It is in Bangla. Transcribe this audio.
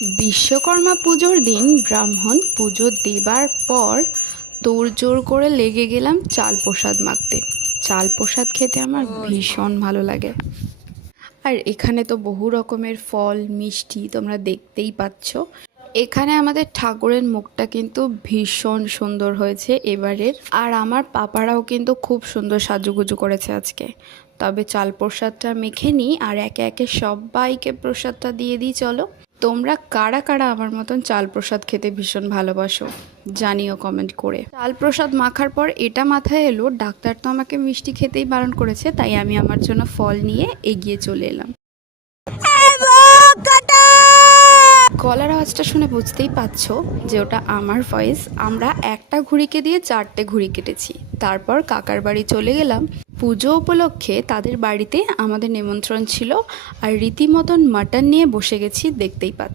বিশ্বকর্মা পুজোর দিন ব্রাহ্মণ পুজো দেবার পর তোড়জোড় করে লেগে গেলাম চাল প্রসাদ মাখতে। চাল প্রসাদ খেতে আমার ভীষণ ভালো লাগে। আর এখানে তো বহু রকমের ফল মিষ্টি তোমরা দেখতেই পাচ্ছ। এখানে আমাদের ঠাকুরের মুখটা কিন্তু ভীষণ সুন্দর হয়েছে এবারের। আর আমার পাপারাও কিন্তু খুব সুন্দর সাজুগুজু করেছে আজকে। তবে চাল প্রসাদটা মেখে নিই আর একে একে সবাইকে প্রসাদটা দিয়ে দিই। চলো, তোমরা কারা কারা আমার মতন চাল প্রসাদ খেতে ভীষণ ভালোবাসো জানিও কমেন্ট করে। চাল প্রসাদ মাখার পর এটা মাথায় এলো, ডাক্তার তো আমাকে মিষ্টি খেতেই বারণ করেছে, তাই আমি আমার জন্য ফল নিয়ে এগিয়ে চলে এলাম। গলার আওয়াজটা শুনে বুঝতেই পারছো যে ওটা আমার ভয়েস। আমরা একটা ঘুড়িকে দিয়ে 4টে ঘুড়ি কেটেছি। তারপর কাকার বাড়ি চলে গেলাম। পুজো উপলক্ষে তাদের বাড়িতে আমাদের নিমন্ত্রণ ছিল আর রীতিমতন মাটন নিয়ে বসে গেছি, দেখতেই পাচ্ছ।